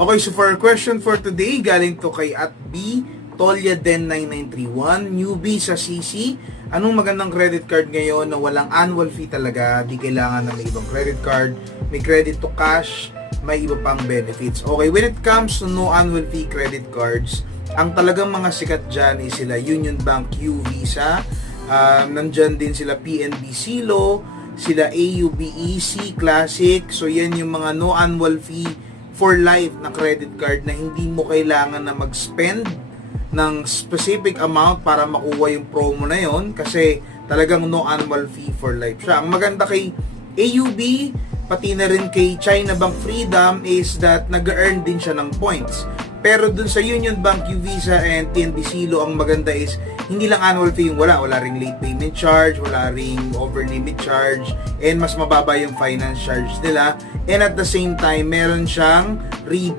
Okay, so for our question for today, galing to kay @B Tolyaden9931, newbie sa CC. Anong magandang credit card ngayon na walang annual fee talaga, di kailangan na may ibang credit card, may credit to cash, may iba pang benefits. Okay, when it comes to no annual fee credit cards, ang talagang mga sikat dyan is sila Union Bank U Visa, nandyan din sila PNB Silo, sila AUB EC Classic. So yan yung mga no annual fee for life na credit card na hindi mo kailangan na mag-spend ng specific amount para makuha yung promo na yon, kasi talagang no annual fee for life siya. Ang maganda kay AUB, pati na rin kay China Bank Freedom is that nag-earn din siya ng points. Pero dun sa Union Bank U Visa and PNB Silo, ang maganda is hindi lang annual fee yung wala ring late payment charge, wala ring over limit charge, and mas mababa yung finance charge nila, and at the same time meron siyang rebate